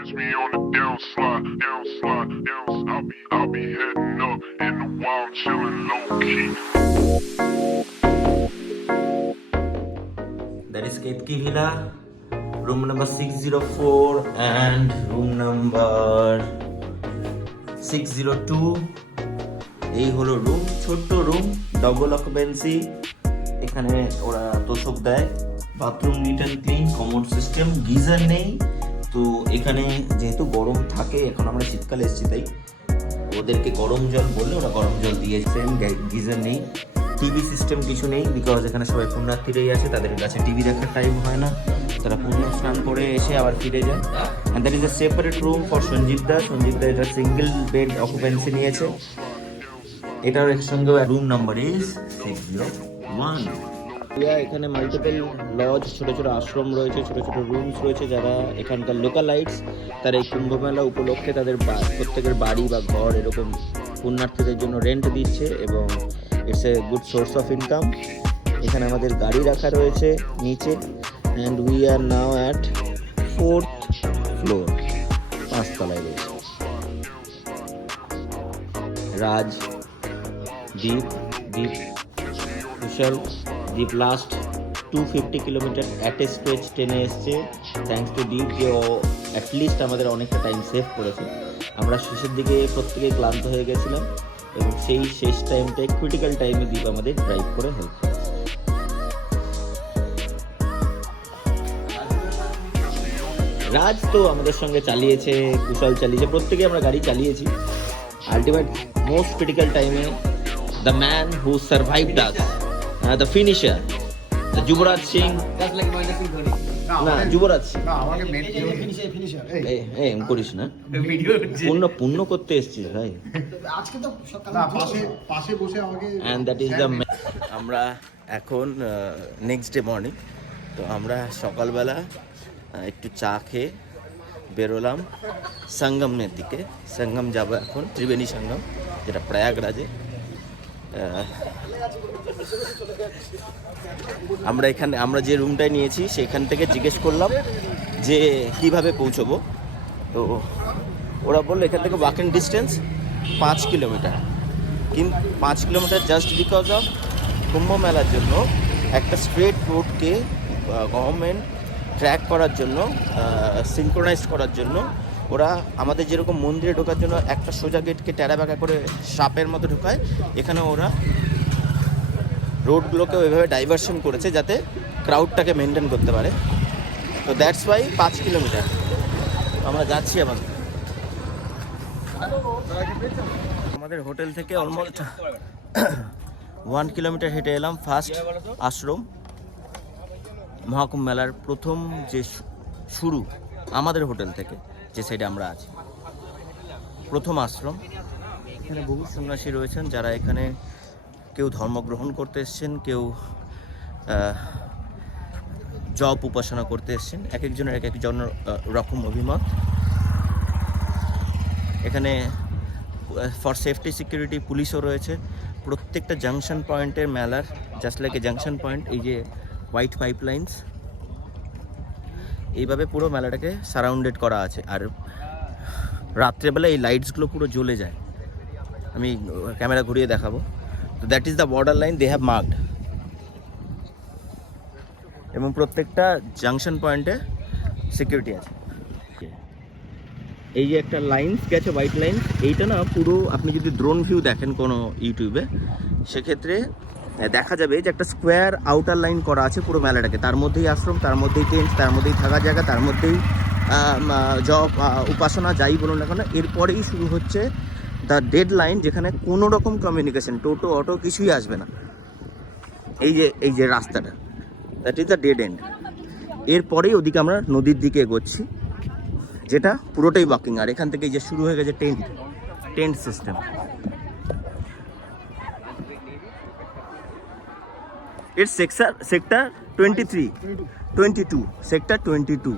catch me on the downslide, downslide, down. I'll be, I'll be heading up in the wild, chilling low key. That is Ketki Villa, room number 604 and room number 602. এই হলো room ছোট্ট room double occupancy এখানে ওরা তোষক দেয় bathroom neat and clean common system geyser নেই তো এখানে যেহেতু গরম থাকে, এখন আমরা শীতকালে এসেছি, তাই ওদেরকে গরম জল বললে ওরা গরম জল দিয়েছেন গিজার নেই। টিভি সিস্টেম কিছু নেই বিকজ এখানে সবাই পুণ্যার্থীরাই আছে, তাদের কাছে টিভি দেখার টাইম হয় না। তারা পুণ্য স্নান করে এসে আবার ফিরে যায়। And that is a separate room for Sanjib দা। সঞ্জীব দা এটা সিঙ্গেল বেড অকুপেন্সি নিয়েছে। এটার একসঙ্গে room number is six zero one এখানে মাল্টিপল লজ ছোট ছোট আশ্রম রয়েছে, ছোট ছোট রুমস রয়েছে যারা এখানকার লোকালাইটস তারা এই কুম্ভ মেলা উপলক্ষে তাদের প্রত্যেকের বাড়ি বা ঘর এরকম পুণ্যার্থীদের জন্য রেন্ট দিচ্ছে এবং it's a good source of income এখানে আমাদের গাড়ি রাখা রয়েছে নিচে and we are now at fourth floor পাঁচতলায় রয়েছে। Raj, Deep Deep, Kushal Deep last two fifty kilometre at a stretch ট্রেনে এসছে। থ্যাংকস টু দীপ যে ও অ্যাটলিস্ট আমাদের অনেকটা টাইম সেভ করেছে। আমরা শেষের দিকে প্রত্যেকে ক্লান্ত হয়ে গেছিলাম এবং সেই শেষ টাইমটায় ক্রিটিক্যাল টাইমে দীপ আমাদের ড্রাইভ করে হেল্প রাজ তো আমাদের সঙ্গে চালিয়েছে, কুশল চালিয়েছে প্রত্যেকে আমরা গাড়ি চালিয়েছি। আলটিমেট মোস্ট ক্রিটিক্যাল টাইমে the man who survive does the finisher Yuvraj Singh. না যুবরাজ সিং. এই করিস না। Video পূর্ণ পূর্ণ করতে এসছিস ভাই। অ্যান্ড দ্যাট ইজ দ্য আমরা এখন নেক্সট ডে মর্নিং তো আমরা সকালবেলা একটু চা খেয়ে বেরোলাম সঙ্গমের দিকে। সঙ্গম যাব এখন ত্রিবেণী সঙ্গম যেটা প্রয়াগরাজে। আহ, আমরা এখানে, আমরা যে রুমটায় নিয়েছি, সেখান থেকে জিজ্ঞেস করলাম যে কীভাবে পৌঁছবো। তো ওরা বলল, এখান থেকে ওয়াকিং ডিস্টেন্স পাঁচ কিলোমিটার। কিন্তু পাঁচ kilometre just because of Kumbh মেলার জন্য একটা স্ট্রেট রোডকে গভর্নমেন্ট ট্র্যাক করার জন্য সিনক্রোনাইজ করার জন্য ওরা আমাদের যেরকম মন্দিরে ঢোকার জন্য একটা সোজা গেটকে বাঁকা করে সাপের মতো ঢোকায়, এখানে ওরা রোডগুলোকে ওইভাবে ডাইভারশন করেছে যাতে ক্রাউডটাকে মেনটেন করতে পারে। তো দ্যাটস ওয়াই পাঁচ কিলোমিটার। আমরা যাচ্ছি আবার আমাদের হোটেল থেকে অলমোস্ট ওয়ান কিলোমিটার হেঁটে এলাম ফার্স্ট আশ্রম মহাকুম্ভ মেলার প্রথম যে শুরু আমাদের হোটেল থেকে, যে সাইডে আমরা আছি। প্রথম আশ্রম এখানে বহু সন্ন্যাসী রয়েছেন যারা এখানে কেউ ধর্মগ্রহণ করতে এসছেন, কেউ জপ উপাসনা করতে এসছেন। এক একজনের এক একজন রকম অভিমত। এখানে ফর সেফটি সিকিউরিটি পুলিশও রয়েছে। প্রত্যেকটা জাংশন পয়েন্টের মেলার just like a junction point এই যে হোয়াইট পাইপ লাইন্স এইভাবে পুরো মেলাটাকে সারাউন্ডেড করা আছে। আর রাত্রেবেলা এই লাইটসগুলো পুরো জ্বলে যায়। আমি ক্যামেরা ঘুরিয়ে দেখাবো। That is the border line they have marked এবং প্রত্যেকটা জাংশন পয়েন্টে সিকিউরিটি আছে। এই যে একটা লাইন্স গেছে হোয়াইট লাইন এইটা না পুরো আপনি যদি ড্রোন ভিউ দেখেন কোনো ইউটিউবে সেক্ষেত্রে দেখা যাবে যে একটা স্কোয়ার আউটার লাইন করা আছে পুরো মেলাটাকে। তার মধ্যেই আশ্রম, তার মধ্যেই টেন্ট তার মধ্যেই থাকার জায়গা, তার মধ্যেই জব উপাসনা, যাই বলুন না কেন, এরপরেই শুরু হচ্ছে দ্য ডেড লাইন যেখানে কোনো রকম কমিউনিকেশন টোটো, অটো কিছুই আসবে না। এই যে এই যে রাস্তাটা that is the dead end এরপরেই ওদিকে আমরা নদীর দিকে এগোচ্ছি, যেটা পুরোটাই ওয়াকিং আর এখান থেকে যে শুরু হয়ে গেছে tent tent system it's sector sector twenty three twenty two sector twenty two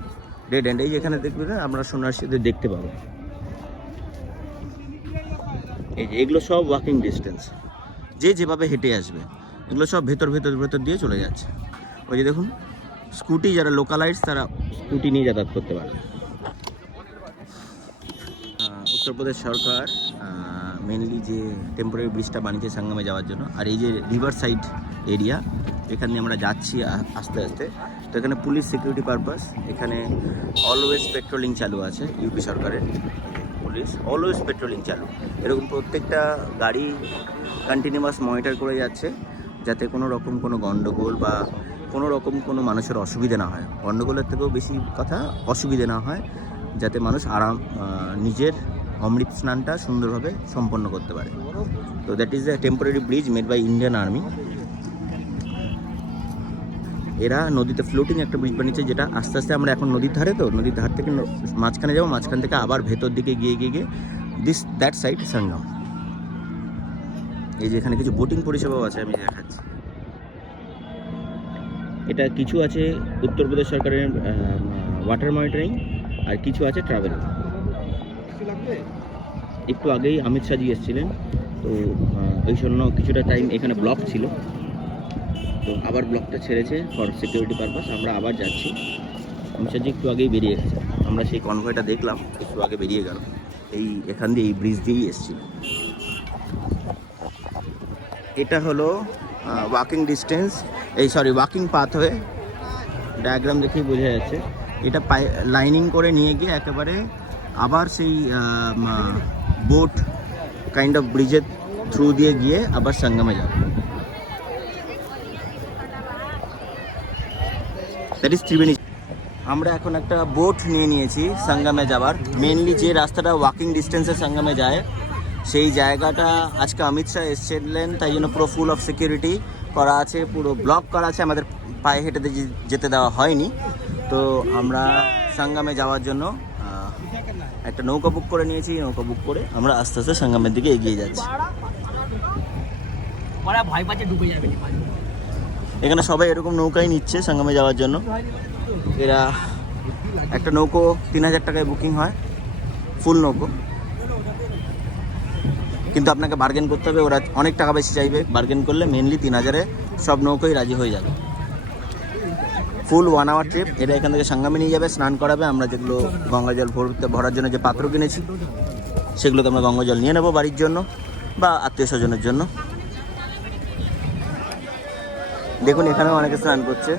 dead end এই যে এখানে দেখবে না আমরা সন্ন্যাসীদের দেখতে পাবো। এই যে, এগুলো সব ওয়াকিং ডিস্টেন্স যে যেভাবে হেঁটে আসবে, এগুলো সব ভেতর ভেতর ভেতর দিয়ে চলে যাচ্ছে। ওই যে দেখুন স্কুটি যারা লোকালাইটস তারা স্কুটি নিয়ে যাতায়াত করতে পারে উত্তরপ্রদেশ সরকার মেনলি যে টেম্পোরারি ব্রিজটা বানিয়েছে সাঙ্গামে যাওয়ার জন্য, আর এই যে রিভার সাইড এরিয়া এখান আমরা যাচ্ছি আস্তে আস্তে। তো এখানে পুলিশ সিকিউরিটি পারপাস এখানে অলওয়েজ পেট্রোলিং চালু আছে ইউপি সরকারের। পুলিশ অলওয়েজ পেট্রোলিং চালু এরকম প্রত্যেকটা গাড়ি কন্টিনিউয়াস মনিটর করে যাচ্ছে, যাতে কোনো রকম কোনো গণ্ডগোল বা কোনো রকম কোনো মানুষের অসুবিধা না হয়। গণ্ডগোলের থেকেও বেশি কথা, অসুবিধে না হয়, যাতে মানুষ আরাম নিজের অমৃত স্নানটা সুন্দরভাবে সম্পন্ন করতে পারে। তো that is the temporary bridge made by Indian army এরা নদীতে ফ্লোটিং একটা ব্রিজ বানিয়েছে যেটা আস্তে আস্তে আমরা এখন নদীর ধারে তো, নদীর ধার থেকে মাঝখানে যাব, মাঝখান থেকে আবার ভেতর দিকে গিয়ে গিয়ে গিয়ে দিস দ্যাট সাইড সঙ্গম এই যে এখানে কিছু বোটিং পরিষেবাও আছে, আমি দেখাচ্ছি। এটা কিছু আছে উত্তরপ্রদেশ সরকারের ওয়াটার মনিটরিং আর কিছু আছে ট্রাভেল একটু আগেই অমিত শাহজি এসেছিলেন, তো ওই জন্য কিছুটা টাইম এখানে ব্লক ছিল। তো আবার ব্লকটা ছেড়েছে ফর সিকিউরিটি পারপাস আমরা আবার যাচ্ছি। অমিত শাহজি একটু আগেই বেরিয়ে গেছে। আমরা সেই কনভয়টা দেখলাম, একটু আগে বেরিয়ে গেল। এই, এখান দিয়ে এই ব্রিজ দিয়েই এসেছিল। এটা হলো ওয়াকিং ডিস্টেন্স এই সরি ওয়াকিং পাথ হয়ে ডায়াগ্রাম দেখেই বোঝা যাচ্ছে। এটা পাই লাইনিং করে নিয়ে গিয়ে একেবারে আবার সেই বোট কাইন্ড অফ ব্রিজের থ্রু দিয়ে গিয়ে আবার সঙ্গমে যাবে। দ্যাট ইজ ত্রিবেণী আমরা এখন একটা বোট নিয়ে নিয়েছি সঙ্গমে যাওয়ার মেনলি যে রাস্তাটা ওয়াকিং ডিস্টেন্সে সঙ্গমে যায় সেই জায়গাটা আজকে অমিত শাহ এসেছিলেন তাই জন্য পুরো ফুল অফ সিকিউরিটি করা আছে পুরো ব্লক করা আছে আমাদের পায়ে হেঁটে যে- যেতে দেওয়া হয়নি। তো আমরা সঙ্গমে যাওয়ার জন্য একটা নৌকা বুক করে নিয়েছি নৌকা বুক করে আমরা আস্তে আস্তে সঙ্গমের দিকে এগিয়ে যাচ্ছি। ভয় পাচ্ছে ডুবে যাবে। এখানে সবাই এরকম নৌকাই নিচ্ছে সঙ্গমে যাওয়ার জন্য। এরা একটা নৌকো তিন হাজার টাকায় বুকিং হয়, ফুল নৌকো। কিন্তু আপনাকে বার্গেন করতে হবে, ওরা অনেক টাকা বেশি চাইবে। বার্গেন করলে মেনলি তিন হাজারে সব নৌকোই রাজি হয়ে যাবে। ফুল ওয়ান আওয়ার ট্রিপ এরা এখান থেকে সঙ্গমে নিয়ে যাবে, স্নান করাবে। আমরা যেগুলো গঙ্গা জল ভরতে ভরার জন্য যে পাত্র কিনেছি, সেগুলোকে আমরা গঙ্গা জল নিয়ে নেব বাড়ির জন্য বা আত্মীয় স্বজনের জন্য। দেখুন, এখানেও অনেকে স্নান করছে।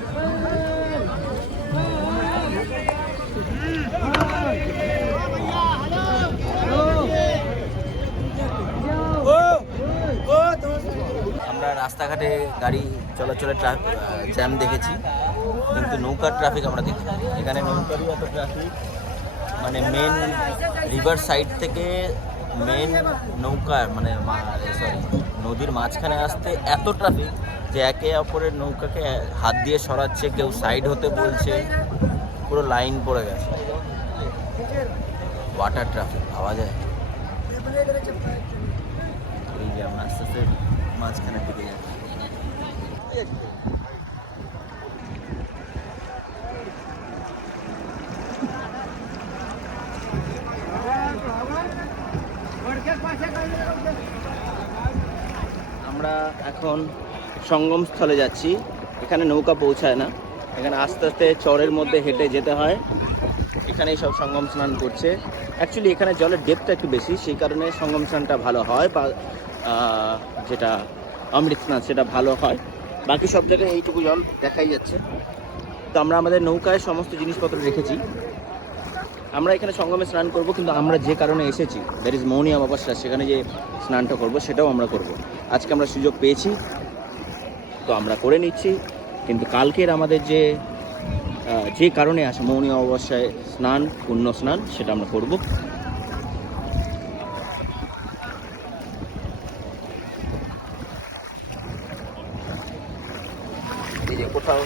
আমরা রাস্তাঘাটে গাড়ি চলাচলের জ্যাম দেখেছি, কিন্তু নৌকার ট্রাফিক আমরা দেখি এখানে নৌকারই এত ট্রাফিক মানে মেন রিভার সাইড থেকে মেন নৌকা মানে সরি নদীর মাঝখানে আসতে এত ট্রাফিক যে একে অপরের নৌকাকে হাত দিয়ে সরাচ্ছে, কেউ সাইড হতে বলছে, পুরো লাইন পড়ে গেছে। ওয়াটার ট্রাফিক পাওয়া যায়? এই যে আমরা আস্তে আস্তে মাঝখানের দিকে যাচ্ছি। আমরা এখন সঙ্গম স্থলে যাচ্ছি। এখানে নৌকা পৌঁছায় না। এখানে আস্তে আস্তে চরের মধ্যে হেঁটে যেতে হয়। এখানেই সব সঙ্গম স্নান করছে। অ্যাকচুয়ালি এখানে জলের ডেপটা একটু বেশি। সেই কারণে সঙ্গম স্নানটা ভালো হয় বা যেটা অমৃত স্নান, সেটা ভালো হয়। বাকি সব জায়গায় এইটুকু জল দেখাই যাচ্ছে। তো আমরা আমাদের নৌকায় সমস্ত জিনিসপত্র রেখেছি। আমরা এখানে সঙ্গমে স্নান করব, কিন্তু আমরা যে কারণে এসেছি দ্যাট ইজ মৌনী অমাবস্যা, সেখানে যে স্নানটা করব, সেটাও আমরা করব। আজকে আমরা সুযোগ পেয়েছি, তো আমরা করে নিচ্ছি, কিন্তু কালকের আমাদের যে যে কারণে আসে মৌনী অমাবস্যায় স্নান, পুণ্য স্নান, সেটা আমরা করব। কোথাও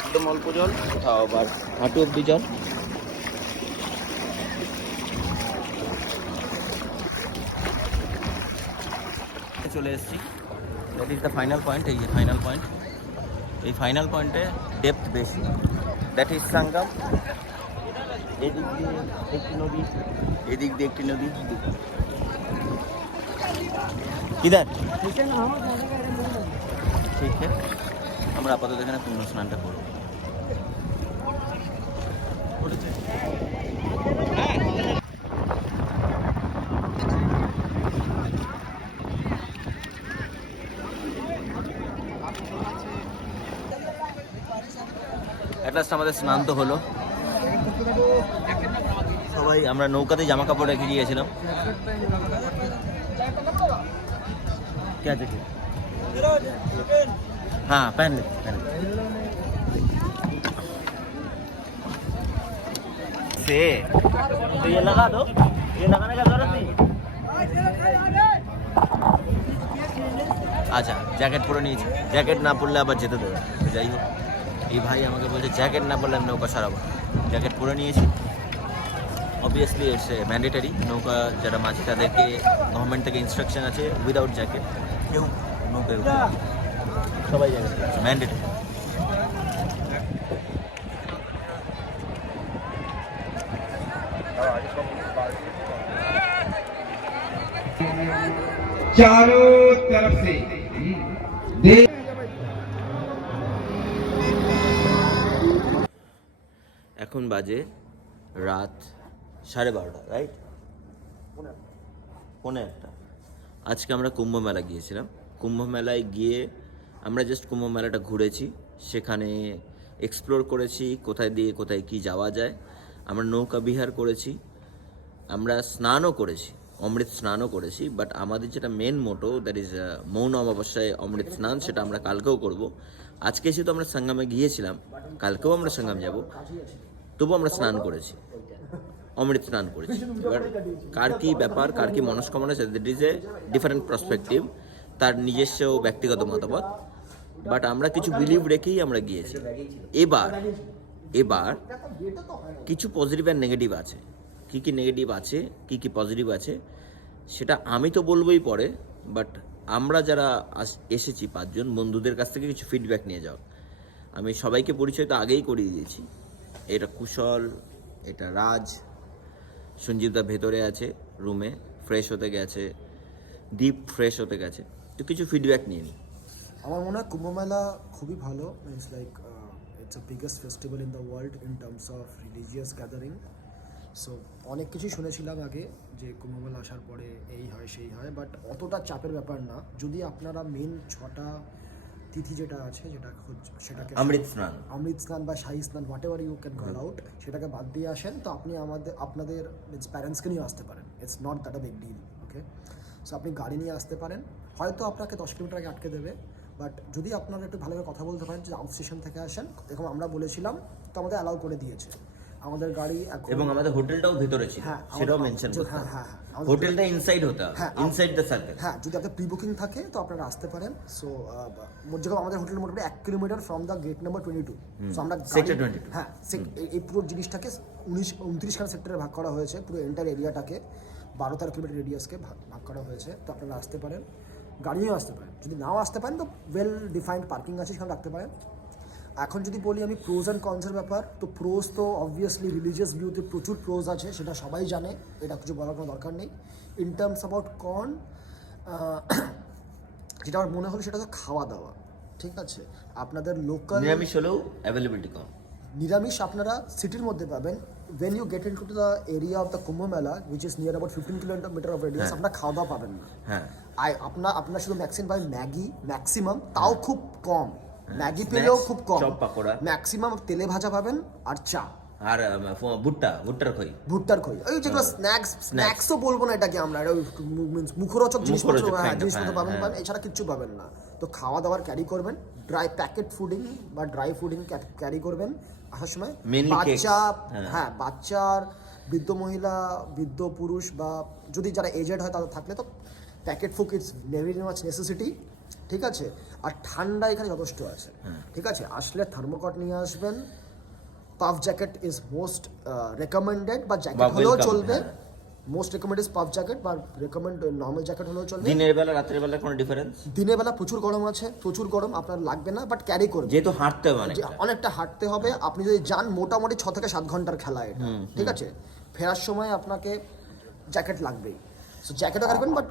একদম অল্প জল, কোথাও আবার হাঁটু অব্দি জল। চলে এসেছি। That is the final point এই যে ফাইনাল পয়েন্ট এই ফাইনাল পয়েন্টে ডেপথ বেশি। দ্যাট ইজ সাঙ্গাম এদিক দিয়ে একটি নদী। এদিক দিয়ে একটি নদী। কিদার? ঠিক আছে। আমরা আপাতত এখানে পূর্ণ স্নানটা করব। লাস্ট আমাদের স্নান তো হলো সবাই আমরা নৌকাতে জামা কাপড় রেখে গিয়েছিলাম क्या जैकेट हाँ पहन ले पहन ले से तो ये लगा दो ये लगाने का जरूरत नहीं আচ্ছা জ্যাকেট পরে নিয়েছি জ্যাকেট না পরলে আবার যেতে দেবে তো যাই হোক এই ভাই আমাকে বলছে জ্যাকেট না পরলে আমি নৌকা সারাবো জ্যাকেট পরে নিয়েছি অবভিয়াসলি ইটস ম্যান্ডেটারি নৌকা যারা মাঝি তাদেরকে গভর্নমেন্ট থেকে ইনস্ট্রাকশন আছে উইদাউট জ্যাকেট কেউ নৌকায় উঠবে না। সবাই জ্যাকেট ম্যান্ডেটারি चारों तरफ से এখন বাজে রাত সাড়ে বারোটা রাইট পৌনে একটা। আজকে আমরা কুম্ভ মেলা গিয়েছিলাম। কুম্ভ মেলায় গিয়ে আমরা জাস্ট কুম্ভ মেলাটা ঘুরেছি। সেখানে এক্সপ্লোর করেছি কোথায় দিয়ে কোথায় কি যাওয়া যায়। আমরা নৌকা বিহার করেছি। আমরা স্নানও করেছি অমৃত স্নানও করেছি। বাট আমাদের যেটা মেন মোটো দ্যাট ইজ মৌন অমাবস্যায় অমৃত স্নান সেটা আমরা কালকেও করব। আজকে যেহেতু আমরা সঙ্গমে গিয়েছিলাম কালকেও আমরা সঙ্গম যাব। তবু আমরা স্নান করেছি। অমৃত স্নান করেছি। এবার কার কি ব্যাপার, কার কি মনস্কামনা that is a different perspective তার নিজস্ব ব্যক্তিগত মতামত। বাট আমরা কিছু বিলিভ রেখেই আমরা গিয়েছি। এবার এবার কিছু পজিটিভ অ্যান্ড নেগেটিভ আছে। কি কি নেগেটিভ আছে, কি কি পজিটিভ আছে, সেটা আমি তো বলবোই পরে বাট আমরা যারা এসেছি পাঁচজন, বন্ধুদের কাছ থেকে কিছু ফিডব্যাক নিয়ে যাও। আমি সবাইকে পরিচয় তো আগেই করিয়ে দিয়েছি। এটা কুশল, এটা রাজ। সঞ্জীবদা ভেতরে আছে রুমে ফ্রেশ হতে গেছে ডিপ ফ্রেশ হতে গেছে। তো কিছু ফিডব্যাক নিয়ে নিই আমার মনে হয় কুম্ভমেলা খুবই ভালো। Means like it's a biggest festival in the world in terms of religious gathering so অনেক কিছুই শুনেছিলাম আগে যে কুম্ভমেলা আসার পরে এই হয়, সেই হয় বাট অতটা চাপের ব্যাপার না। যদি আপনারা মেন ছটা তিথি যেটা আছে যেটা সেটাকে অমৃত স্নান। অমৃত স্নান বা শাহী স্নান whatever you can call out সেটাকে বাদ দিয়ে আসেন। তো আপনি আমাদের আপনাদের মিনস প্যারেন্টসকে নিয়ে আসতে পারেন। It's not that a big deal okay so আপনি গাড়ি নিয়ে আসতে পারেন। হয়তো আপনাকে দশ কিলোমিটার আগে আটকে দেবে বাট যদি আপনারা একটু ভালোভাবে কথা বলতে পারেন যে আউট স্টেশন থেকে আসেন দেখুন আমরা বলেছিলাম তো আমাদের অ্যালাউ করে দিয়েছে। আমাদের গাড়ি এবং আমাদের হোটেলটাও ভেতরে ছিল হ্যাঁ, সেটাও মেনশন করতে হ্যাঁ, হ্যাঁ, হ্যাঁ, হোটেলটা ইনসাইড হতে হ্যাঁ, ইনসাইড দ্য সার্কেল হ্যাঁ যদি আপনার প্রি বুকিং থাকে তো আপনারা আসতে পারেন। সো যেরকম আমাদের হোটেল মোটামুটি এক kilometre from the gate number twenty two so আমরা গাড়ি- Sector 22 হ্যাঁ এই- পুরো জিনিসটাকে উনিশ উনত্রিশখানা সেক্টরে ভাগ করা হয়েছে পুরো এন্টার এরিয়াটাকে বারো তেরো কিলোমিটার রেডিয়াসকে ভাগ ভাগ করা হয়েছে তো আপনারা আসতে পারেন। গাড়িও আসতে পারেন। যদি নাও আসতে পারেন তো ওয়েল ডিফাইন্ড পার্কিং আছে সেখানে রাখতে পারেন। এখন যদি বলি আমি প্রোজ অ্যান্ড কনসের ব্যাপার তো প্রোজ তো অবভিয়াসলি রিলিজিয়াস ভিউতে প্রচুর প্রোজ আছে সেটা সবাই জানে এটা কিছু বলার কোনো দরকার নেই। ইন টার্মস অ্যাবাউট কন যেটা আমার মনে হলো সেটা হচ্ছে খাওয়া দাওয়া ঠিক আছে? আপনাদের লোকাল নিরামিষ হলেও অ্যাভেলেবিলিটি কম। নিরামিষ আপনারা সিটির মধ্যে পাবেন। When you get in to the area of the Kumbh Mela which is near about fifteen kilometre of radius আপনার খাওয়া দাওয়া পাবেন না। হ্যাঁ। আই আপনার আপনার শুধু ম্যাক্সিমাম পাবেন ম্যাগি ম্যাক্সিমাম তাও খুব কম। ম্যাগি পেলেও খুব কম। চপ পাকোড়া। ম্যাক্সিমাম তেলে ভাজা পাবেন আর চা। আর ভুট্টা ভুট্টার খই। ভুট্টার খই। ওই যেগুলো স্ন্যাক্স স্ন্যাক্সও বলব না এটাকে আমরা। মুখরোচক জিনিসপত্র হ্যাঁ জিনিসপত্র হ্যাঁ, পাবেন হ্যাঁ। পাবেন। এছাড়া কিচ্ছু পাবেন না। তো খাওয়া দাওয়ার ক্যারি করবেন। ড্রাই প্যাকেট ফুডিং বা ড্রাই ফুডিং ক্যারি করবেন। আসার সময় বাচ্চা হ্যাঁ। হ্যাঁ বাচ্চার বৃদ্ধ মহিলা বৃদ্ধ পুরুষ বা যদি যারা এজেড হয় তাদের থাকলে তো packet food it's very much necessity ঠিক আছে? আর ঠান্ডা এখানে যথেষ্ট আছে। হ্যাঁ। ঠিক আছে? আসলে থার্মোকট নিয়ে আসবেন। Puff jacket is most recommended বা জ্যাকেট হলেও চলবে। Most recommend is puff jacket বা রেকমেন্ড নর্মাল জ্যাকেট হলেও চলবে। দিনের বেলা রাতের বেলা কোনো ডিফারেন্স দিনের বেলা প্রচুর গরম আছে প্রচুর গরম আপনার লাগবে না বাট ক্যারি করবে। যেহেতু হাঁটতে হবে অনেকটা। অনেকটা হাঁটতে হবে আপনি যদি যান মোটামুটি ছ থেকে সাত ঘণ্টার খেলা এটা। ঠিক আছে? ফেরার সময় আপনাকে জ্যাকেট লাগবেই। সো জ্যাকেটও রাখবেন বাট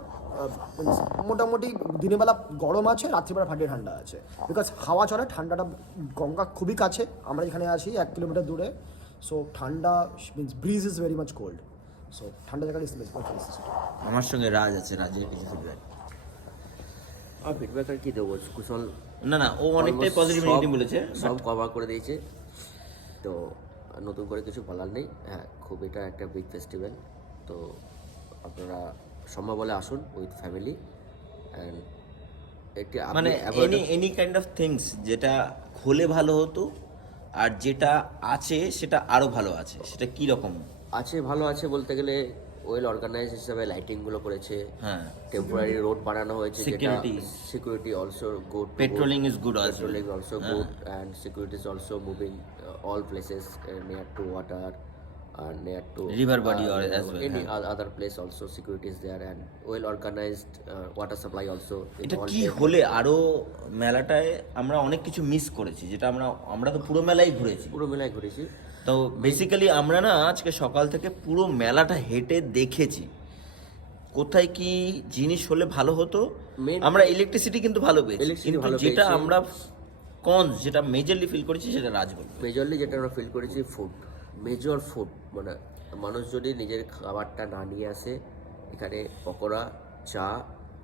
মোটামুটি দিনের বেলা গরম আছে রাত্রিবেলা ফাটিয়ে ঠান্ডা আছে। বিকজ হাওয়া চলে ঠান্ডাটা গঙ্গা খুবই কাছে। আমরা এখানে আছি এক কিলোমিটার দূরে। সো ঠান্ডা means bridge is very much cold so ঠান্ডা জায়গা ইজ আমার সঙ্গে রাজ আছে রাজের কিছু ফিডব্যাক আর ফিডব্যাক আর কি দেবো? কুশল না না ও অনেকটাই পজিটিভ নেগেটিভ বলেছে। সব কভার করে দিয়েছে। তো নতুন করে কিছু বলার নেই। হ্যাঁ খুব এটা একটা বিগ ফেস্টিভ্যাল তো আপনারা সম্ভব হলে আসুন উইথ ফ্যামিলি অ্যান্ড একটি মানে any any kind of things যেটা হলে ভালো হতো আর যেটা আছে সেটা আরও ভালো আছে সেটা কি রকম? আছে ভালো আছে বলতে গেলে ওয়েল অর্গানাইজ হিসাবে লাইটিংগুলো করেছে হ্যাঁ। টেম্পোরারি রোড বানানো হয়েছে যেটা security also good patrolling is good also. Patrolling also. Good and security is also moving all places near to water and near to River body or uh, as well, any oth- other place also security is there and well organized uh, water supply also এটা কি. হলে আরও মেলাটায় আমরা অনেক কিছু miss করেছি যেটা আমরা আমরা তো পুরো মেলাই ঘুরেছি। পুরো মেলায় ঘুরেছি। তো বেসিক্যালি আমরা না আজকে সকাল থেকে পুরো মেলাটা হেঁটে দেখেছি। কোথায় কি জিনিস হলে ভালো হতো? আমরা ইলেকট্রিসিটি কিন্তু ভালো পেয়েছি। কিন্তু যেটা আমরা কনস যেটা মেজরলি ফিল করেছি সেটা রাজ বলবে মেজরলি যেটা আমরা ফিল করেছি ফুড মেজর ফুড মানে মানুষ যদি নিজের খাবারটা না নিয়ে আসে এখানে পকোড়া চা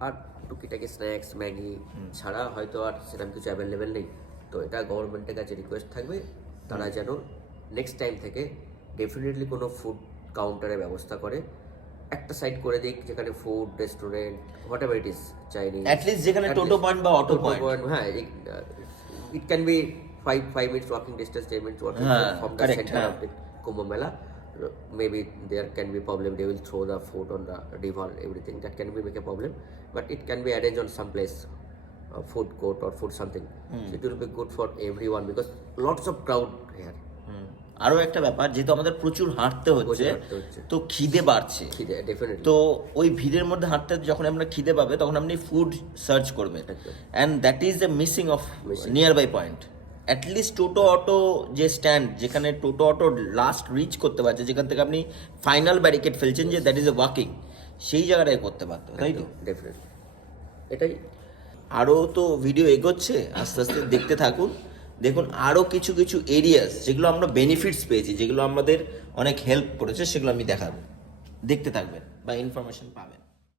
আর টুকিটাকি স্ন্যাক্স ম্যাগি ছাড়া হয়তো আর সেরকম কিছু অ্যাভেলেবেল নেই। তো এটা গভর্নমেন্টের কাছে রিকোয়েস্ট থাকবে তারা যেন নেক্সট টাইম থেকে ডেফিনেটলি কোনো ফুড কাউন্টারের ব্যবস্থা করে। একটা সাইড করে দিক যেখানে food restaurant whatever it is Chinese যেখানে টোটো point বা অটো point। হ্যাঁ it can be five five minutes walking distance ten minutes walking হ্যাঁ, from the correct, center হ্যাঁ। of the Kumbh Mela. Uh, Maybe there can be problem. They will throw the food on the river, everything. That can be make a problem. But it can be arranged on some place, uh, food court or food something. So it will be good for everyone because lots of crowd here. আরও একটা ব্যাপার যেহেতু আমাদের প্রচুর হাঁটতে হচ্ছে। তো খিদে বাড়ছে তো ওই ভিড়ের মধ্যে হাঁটতে হাঁটতে যখন আমরা খিদে পাবে তখন আপনি ফুড সার্চ করবেন and that is the missing of nearby point at least toto auto যে স্ট্যান্ড যেখানে টোটো অটো লাস্ট রিচ করতে পারছে যেখান থেকে আপনি ফাইনাল ব্যারিকেড ফেলছেন যে দ্যাট ইজ এ ওয়াকিং সেই জায়গাটায় করতে পারতো তাই তো? Definitely. এটাই। আরও তো ভিডিও এগোচ্ছে আস্তে আস্তে দেখতে থাকুন। দেখুন আরও কিছু কিছু এরিয়াস যেগুলো আমরা বেনিফিটস পেয়েছি যেগুলো আমাদের অনেক হেল্প করেছে সেগুলো আমি দেখাবো। দেখতে থাকবেন বা ইনফরমেশন পাবেন।